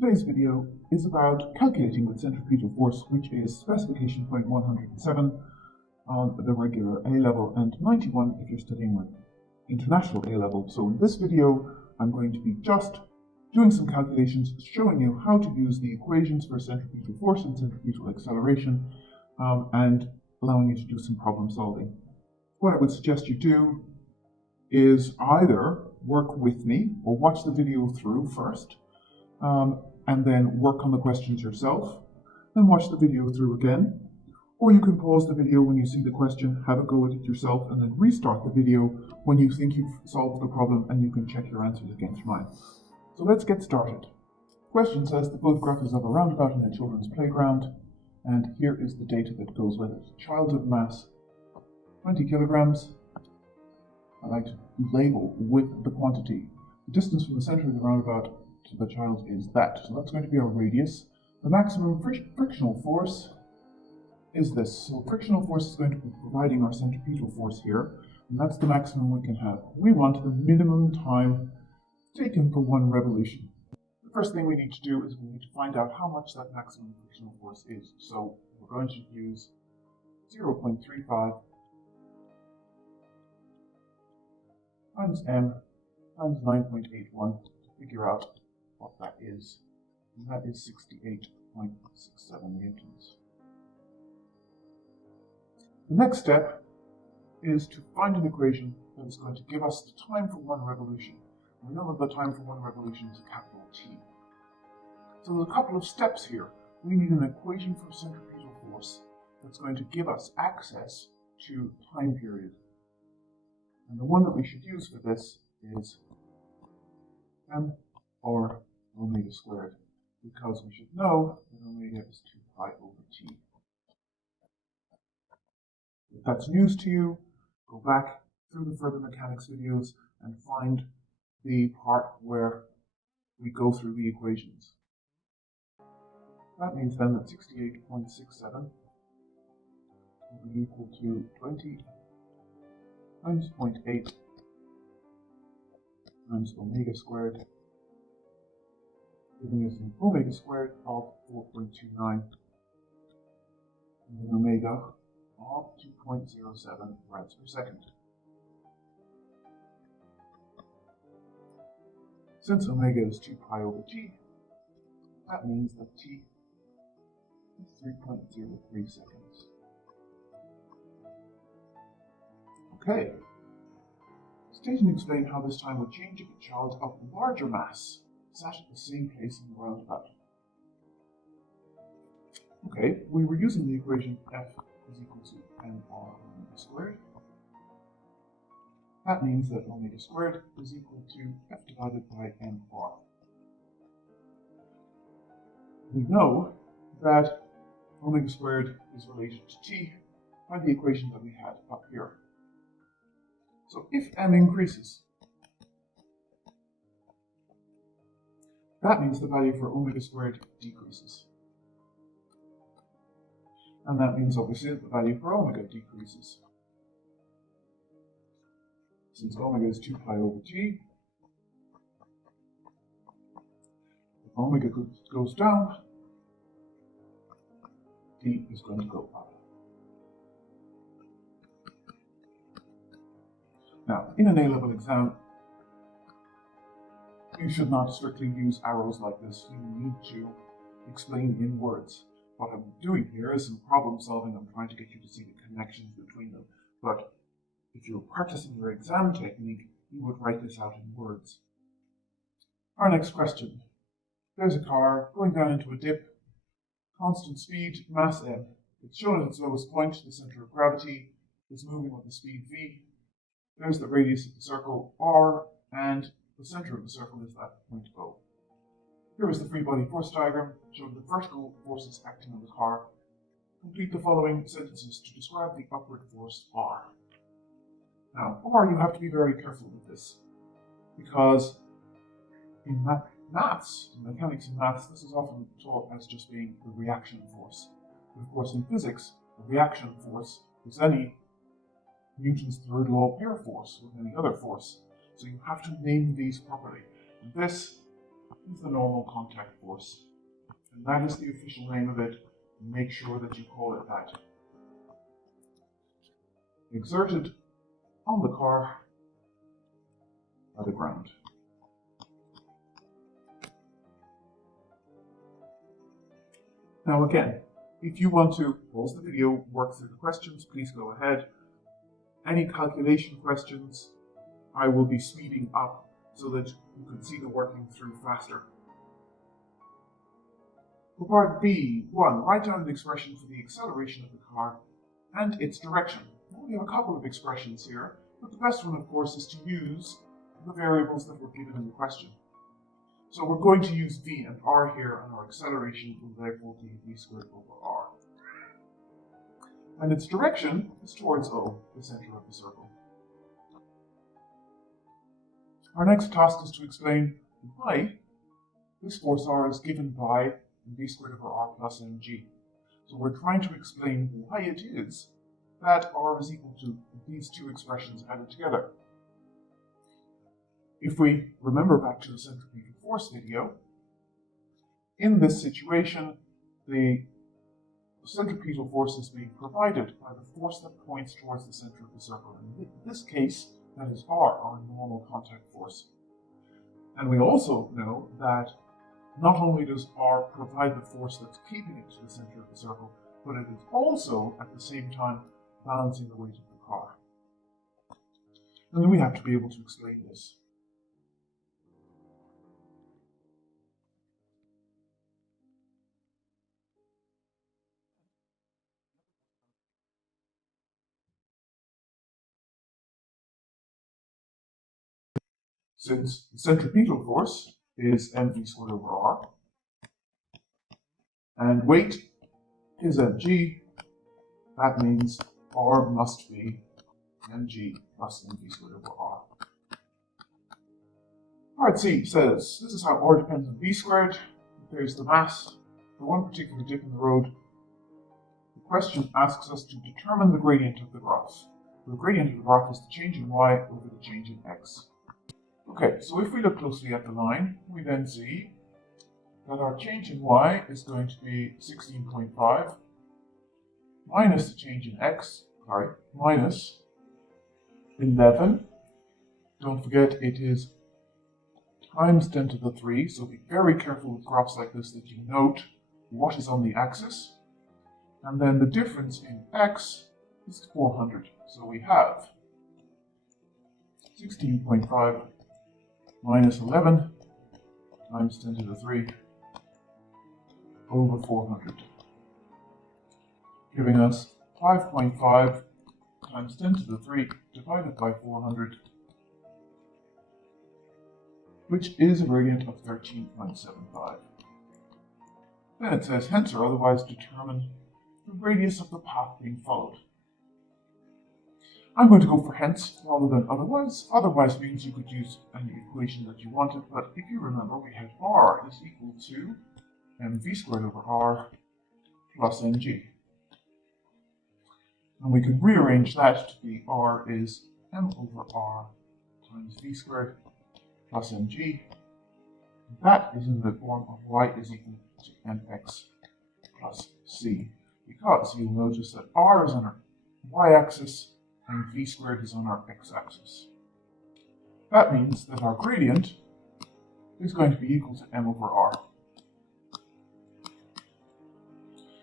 Today's video is about calculating with centripetal force, which is specification point 107 on the regular A level and 91 if you're studying with international A level. So in this video, I'm going to be just doing some calculations, showing you how to use the equations for centripetal force and centripetal acceleration, and allowing you to do some problem solving. What I would suggest you do is either work with me or watch the video through first, and then work on the questions yourself, then watch the video through again, or you can pause the video when you see the question, have a go at it yourself, and then restart the video when you think you've solved the problem and you can check your answers against mine. So let's get started. Question says the photograph is of a roundabout in a children's playground, and here is the data that goes with it. Child of mass 20 kilograms. I like to label with the quantity. The distance from the center of the roundabout to the child is that. So that's going to be our radius. The maximum frictional force is this. So frictional force is going to be providing our centripetal force here, and that's the maximum we can have. We want the minimum time taken for one revolution. The first thing we need to do is we need to find out how much that maximum frictional force is. So we're going to use 0.35 times m times 9.81 to figure out what that is. And that is 68.67 newtons. The next step is to find an equation that is going to give us the time for one revolution. We know that the time for one revolution is a capital T. So there's a couple of steps here. We need an equation for centripetal force that's going to give us access to time period. And the one that we should use for this is m or omega squared, because we should know that omega is 2 pi over t. If that's news to you, go back through the further mechanics videos and find the part where we go through the equations. That means then that 68.67 will be equal to 20 times 0.8 times omega squared, giving us an omega squared of 4.29 and an omega of 2.07 rads per second. Since omega is 2 pi over t, that means that t is 3.03 seconds. Okay, state and explain how this time would change if a child of larger mass sat at the same place in the roundabout. Okay, we were using the equation F is equal to mr omega squared. That means that omega squared is equal to F divided by mr. We know that omega squared is related to t by the equation that we had up here. So if m increases, that means the value for omega squared decreases. And that means obviously that the value for omega decreases. Since omega is 2 pi over t, if omega goes down, t is going to go up. Now, in an A-level exam, you should not strictly use arrows like this. You need to explain in words. What I'm doing here is some problem solving. I'm trying to get you to see the connections between them. But if you're practicing your exam technique, you would write this out in words. Our next question. There's a car going down into a dip, constant speed, mass m. It's shown at its lowest point, the center of gravity. It's moving with the speed v. There's the radius of the circle r, and the center of the circle is that point O. Here is the free body force diagram showing the vertical forces acting on the car. Complete the following sentences to describe the upward force R. Now, R, you have to be very careful with this, because in maths, in mechanics and maths, this is often taught as just being the reaction force. But of course, in physics, the reaction force is any Newton's third law pair force with any other force. So you have to name these properly. And this is the normal contact force. And that is the official name of it. Make sure that you call it that. Exerted on the car by the ground. Now again, if you want to pause the video, work through the questions, please go ahead. Any calculation questions, I will be speeding up so that you can see the working through faster. For part B, 1, write down an expression for the acceleration of the car and its direction. Now, we have a couple of expressions here, but the best one, of course, is to use the variables that were given in the question. So we're going to use v and r here, and our acceleration will therefore be v squared over r. And its direction is towards O, the center of the circle. Our next task is to explain why this force r is given by v squared over r plus mg. So we're trying to explain why it is that r is equal to these two expressions added together. If we remember back to the centripetal force video, in this situation, the centripetal force is being provided by the force that points towards the center of the circle. In this case, that is r, our normal contact force. And we also know that not only does r provide the force that's keeping it to the center of the circle, but it is also, at the same time, balancing the weight of the car. And then we have to be able to explain this. Since the centripetal force is mv squared over r, and weight is mg, that means r must be mg plus mv squared over r. Part C says, this is how r depends on v squared. There's the mass for one particular dip in the road. The question asks us to determine the gradient of the graph. The gradient of the graph is the change in y over the change in x. Okay, so if we look closely at the line, we then see that our change in y is going to be 16.5 minus the change in x, minus 11. Don't forget it is times 10 to the 3, so be very careful with graphs like this that you note what is on the axis. And then the difference in x is 400. So we have 16.5 minus 11 times 10 to the 3 over 400, giving us 5.5 times 10 to the 3 divided by 400, which is a gradient of 13.75. Then it says, hence or otherwise determine the radius of the path being followed. I'm going to go for hence rather than otherwise. Otherwise means you could use any equation that you wanted, but if you remember, we had r is equal to mv squared over r plus mg. And we could rearrange that to be r is m over r times v squared plus mg. That is in the form of y is equal to mx plus c, because you'll notice that r is on our y-axis and v squared is on our x-axis. That means that our gradient is going to be equal to m over r.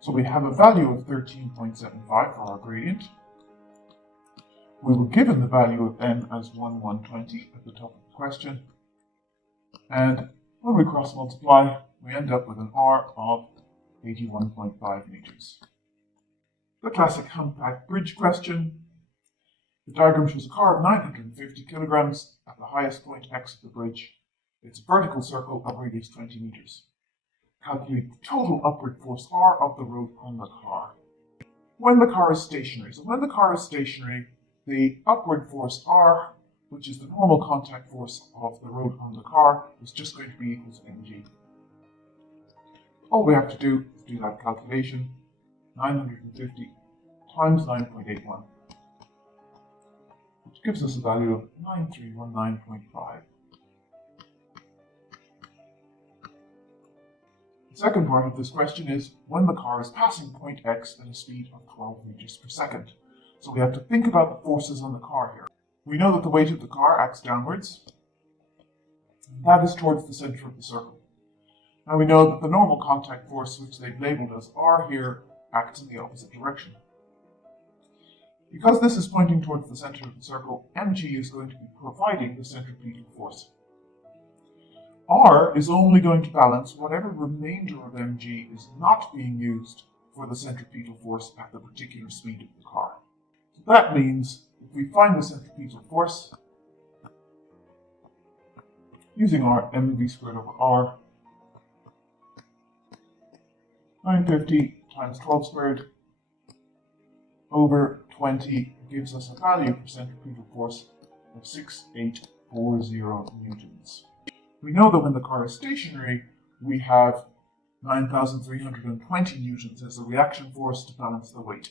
So we have a value of 13.75 for our gradient. We were given the value of m as 120 at the top of the question. And when we cross multiply, we end up with an r of 81.5 meters. The classic Humpback bridge question. The diagram shows a car of 950 kilograms at the highest point x of the bridge. It's a vertical circle of radius 20 meters. Calculate the total upward force r of the road on the car when the car is stationary. So when the car is stationary, the upward force r, which is the normal contact force of the road on the car, is just going to be equal to mg. All we have to do is do that calculation. 950 times 9.81. which gives us a value of 9319.5. Second part of this question is when the car is passing point X at a speed of 12 meters per second. So we have to think about the forces on the car here. We know that the weight of the car acts downwards. That is towards the center of the circle. Now we know that the normal contact force, which they've labeled as R here, acts in the opposite direction. Because this is pointing towards the center of the circle, mg is going to be providing the centripetal force. R is only going to balance whatever remainder of mg is not being used for the centripetal force at the particular speed of the car. So that means if we find the centripetal force using our mv squared over r, 950 times 12 squared over 20 gives us a value for centripetal force of 6840 newtons. We know that when the car is stationary, we have 9,320 newtons as a reaction force to balance the weight.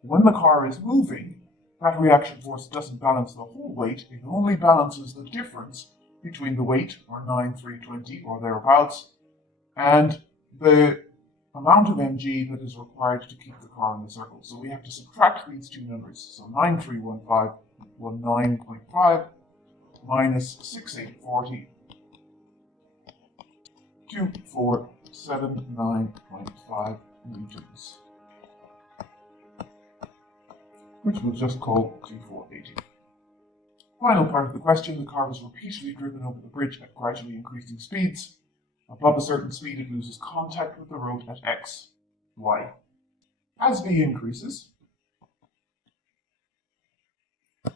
When the car is moving, that reaction force doesn't balance the whole weight, it only balances the difference between the weight, or 9,320 or thereabouts, and the amount of mg that is required to keep the car in the circle. So we have to subtract these two numbers. So 9,315 minus 6840, 2479.5 newtons, which we'll just call 2480. Final part of the question, the car was repeatedly driven over the bridge at gradually increasing speeds. Above a certain speed, it loses contact with the road at x, y. As v increases, the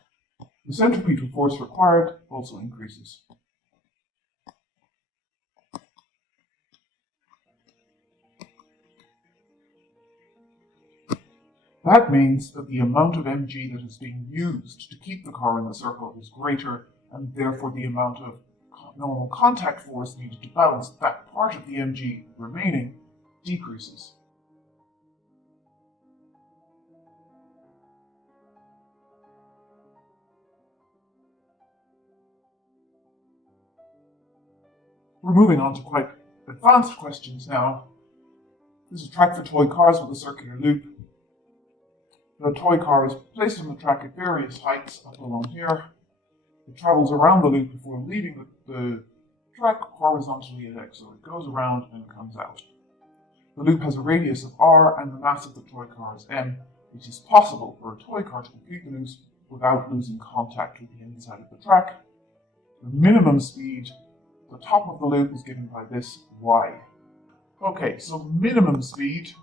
centripetal force required also increases. That means that the amount of mg that is being used to keep the car in the circle is greater, and therefore the amount of normal contact force needed to balance that part of the mg remaining decreases. We're moving on to quite advanced questions now. This is a track for toy cars with a circular loop. The toy car is placed on the track at various heights up along here. It travels around the loop before leaving the track horizontally at X, so it goes around and comes out. The loop has a radius of r and the mass of the toy car is m. It is possible for a toy car to complete the loop without losing contact with the inside of the track. The minimum speed, the top of the loop, is given by this y. Okay, so minimum speed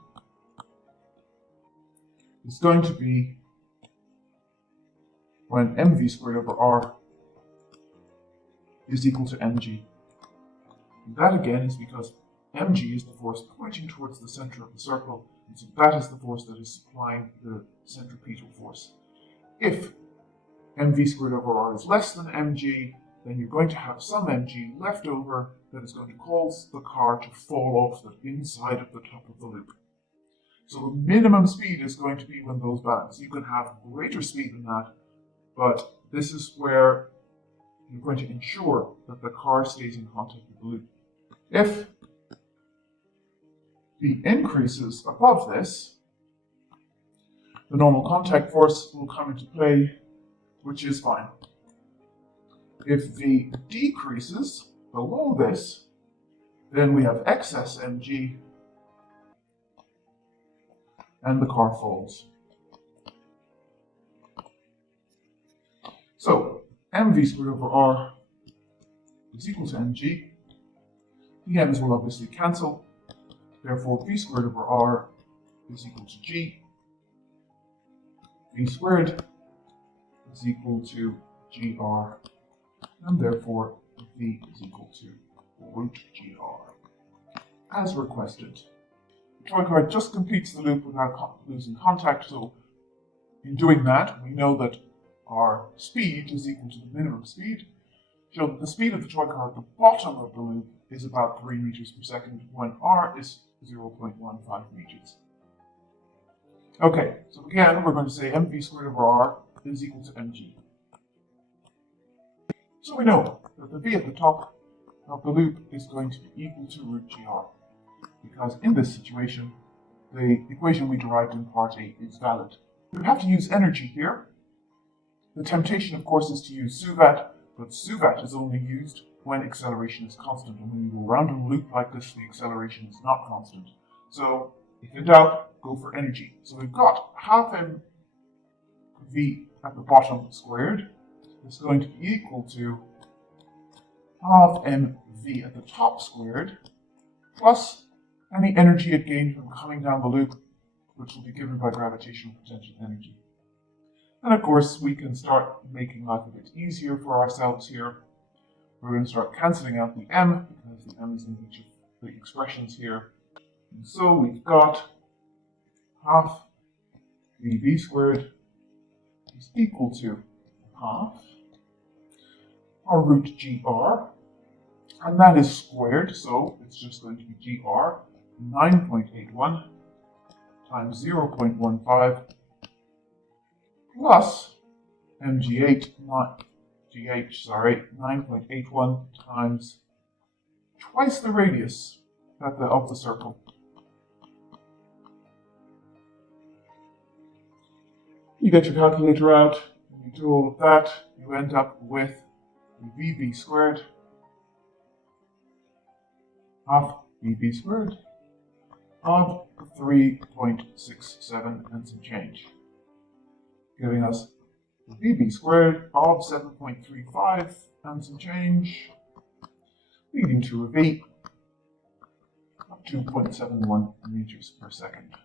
is going to be when mv squared over r is equal to mg. And that again is because mg is the force pointing towards the center of the circle, and so that is the force that is supplying the centripetal force. If mv squared over r is less than mg, then you're going to have some mg left over that is going to cause the car to fall off the inside of the top of the loop. So the minimum speed is going to be when those balance. You can have greater speed than that, but this is where you're going to ensure that the car stays in contact with the loop. If v increases above this, the normal contact force will come into play, which is fine. If v decreases below this, then we have excess mg, and the car falls. So mv squared over r is equal to mg. The m's will obviously cancel. Therefore, v squared over r is equal to g. V squared is equal to gr. And therefore, v is equal to root gr, as requested. The toy car just completes the loop without losing contact, so in doing that, we know that our speed is equal to the minimum speed. So the speed of the toy car at the bottom of the loop is about 3 meters per second, when r is 0.15 meters. Okay, so again, we're going to say mv squared over r is equal to mg. So we know that the v at the top of the loop is going to be equal to root gr. because in this situation, the equation we derived in part A is valid. We have to use energy here. The temptation, of course, is to use suvat, but suvat is only used when acceleration is constant, and when you go around in a loop like this, the acceleration is not constant. So, if in doubt, go for energy. So we've got half mv at the bottom squared is going to be equal to half mv at the top squared plus any energy it gained from coming down the loop, which will be given by gravitational potential energy. And of course, we can start making life a bit easier for ourselves here. We're going to start cancelling out the m, because the m is in each of the expressions here. And so we've got half vv squared is equal to half our root gr, and that is squared, so it's just going to be gr 9.81 times 0.15 plus mgh 9.81 times twice the radius of the circle. You get your calculator out, and you do all of that, you end up with vb squared half vb squared of 3.67 and some change, giving us vb squared of 7.35 and some change, leading to a v of 2.71 meters per second,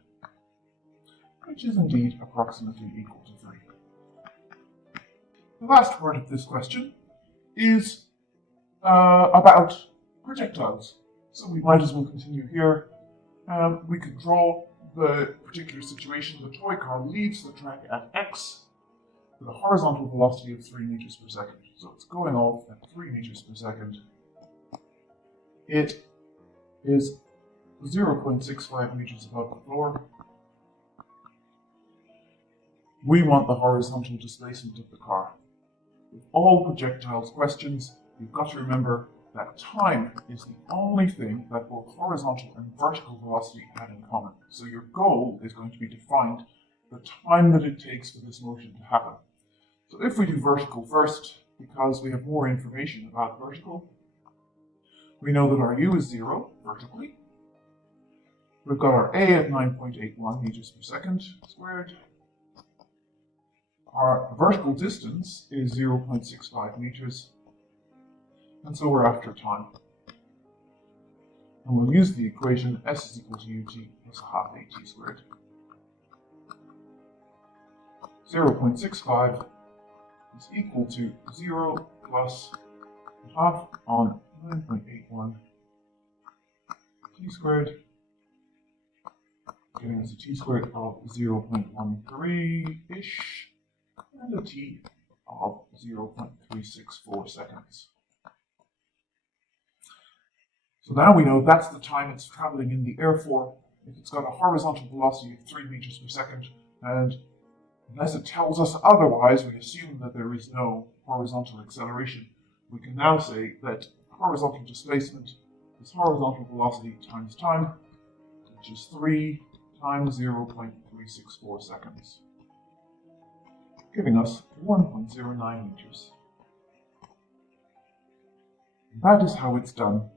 which is indeed approximately equal to 3. The last part of this question is about projectiles. So we might as well continue here. We could draw the particular situation. The toy car leaves the track at x with a horizontal velocity of 3 meters per second. So it's going off at 3 meters per second. It is 0.65 meters above the floor. We want the horizontal displacement of the car. With all projectiles questions, you've got to remember that time is the only thing that both horizontal and vertical velocity have in common. So your goal is going to be to find the time that it takes for this motion to happen. So if we do vertical first, because we have more information about vertical, we know that our u is 0 vertically. We've got our a at 9.81 meters per second squared. Our vertical distance is 0.65 meters. And so we're after time. And we'll use the equation s is equal to ut plus a half at squared. 0.65 is equal to 0 plus a half on 9.81 t squared, giving us a t squared of 0.13-ish and a t of 0.364 seconds. So now we know that's the time it's traveling in the air for. If it's got a horizontal velocity of 3 meters per second, and unless it tells us otherwise, we assume that there is no horizontal acceleration. We can now say that horizontal displacement is horizontal velocity times time, which is 3 times 0.364 seconds, giving us 1.09 meters. And that is how it's done.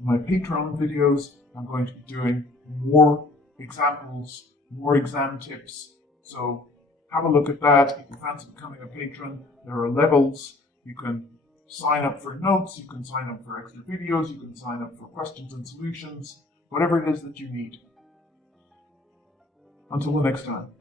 In my Patreon videos, I'm going to be doing more examples, more exam tips. So have a look at that. If you fancy becoming a patron, there are levels. You can sign up for notes, you can sign up for extra videos, you can sign up for questions and solutions, whatever it is that you need. Until the next time.